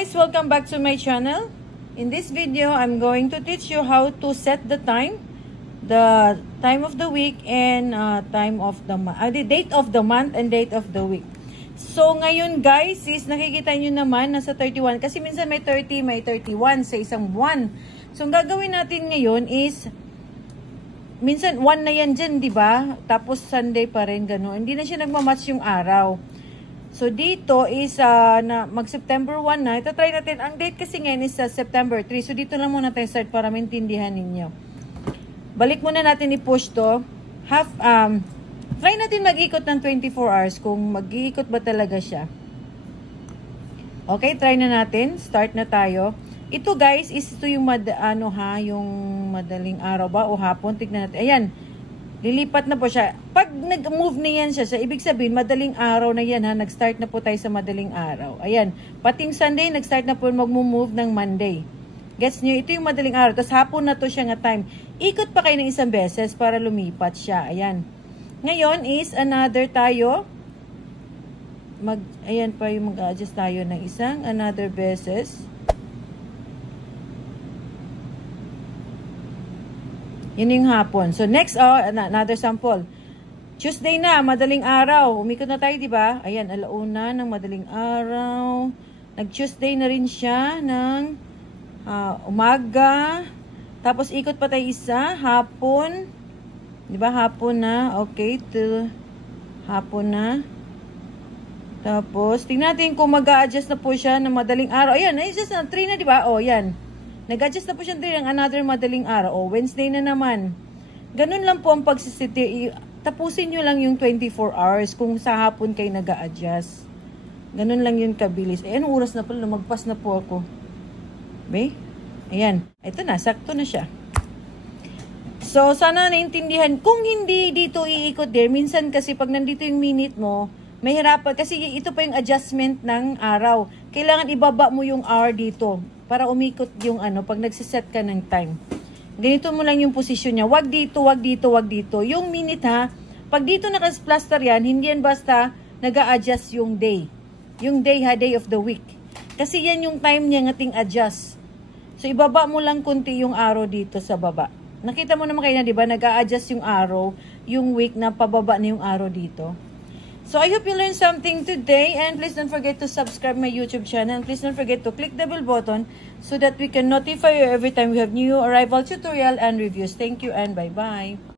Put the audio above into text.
guys, welcome back to my channel. In this video, I'm going to teach you how to set the time of the week and the date of the month and date of the week. So ngayon guys, is nakikita nyo naman nasa 31 kasi minsan may 30, may 31 sa isang buwan. So ang gagawin natin ngayon is minsan 1 na yan dyan, di ba? Tapos Sunday pa rin, gano'n. Hindi na siya nagmamatch yung araw. So, dito is mag-September 1 na. Ito, try natin. Ang date kasi ngayon is September 3. So, dito lang muna tayo start para maintindihan ninyo. Balik muna natin i-push to. Try natin mag-ikot ng 24 hours kung mag-iikot ba talaga siya. Okay, try na natin. Start na tayo. Ito guys, is ito yung yung madaling araw ba o hapon. Tignan natin. Ayan. Lilipat na po siya. Pag nag-move na yan siya, ibig sabihin, madaling araw na yan ha. Nag-start na po tayo sa madaling araw. Ayan. Pating Sunday, nag-start na po mag-move ng Monday. Gets nyo? Ito yung madaling araw. Tapos hapon na to siya nga time. Ikot pa kayo ng isang beses para lumipat siya. Ayan. Ngayon is another tayo. Ayan pa yung mag-adjust tayo ng isang another beses. Yun yung hapon. So, next, another sample. Tuesday na, madaling araw. Umikot na tayo, di ba? Ayan, alauna ng madaling araw. Nag-Tuesday na rin siya ng umaga. Tapos, ikot pa tayo isa. Hapon. Di ba? Hapon na. Okay, hapon na. Tapos, tingnan natin kung mag-a-adjust na po siya ng madaling araw. Ayan, just na 3 na, di ba? O, yan. Nag-adjust na po siya ng another madaling araw. O, Wednesday na naman. Ganun lang po ang pagsisiti. Tapusin nyo lang yung 24 hours kung sa hapon kayo nag-a-adjust. Ganun lang yun kabilis. Eh, anong oras na pala? Magpas na po ako. Okay? Ayan. Ito na. Sakto na siya. So, sana naintindihan. Kung hindi dito iikot there, minsan kasi pag nandito yung minute mo, may hirapan. Kasi ito pa yung adjustment ng araw. Kailangan ibaba mo yung hour dito para umikot yung pag nagsiset ka ng time. Ganito mo lang yung posisyon niya. Wag dito, wag dito, wag dito. Yung minute ha, pag dito naka-plaster yan, hindi yan basta nag-a-adjust yung day. Yung day ha, day of the week. Kasi yan yung time niya ngating adjust. So, ibaba mo lang kunti yung arrow dito sa baba. Nakita mo naman kayo na, di ba? Nag-a-adjust yung arrow, yung week na pababa na yung arrow dito. So, I hope you learned something today, and please don't forget to subscribe my YouTube channel, and please don't forget to click the bell button so that we can notify you every time we have new arrival tutorial and reviews. Thank you and bye-bye.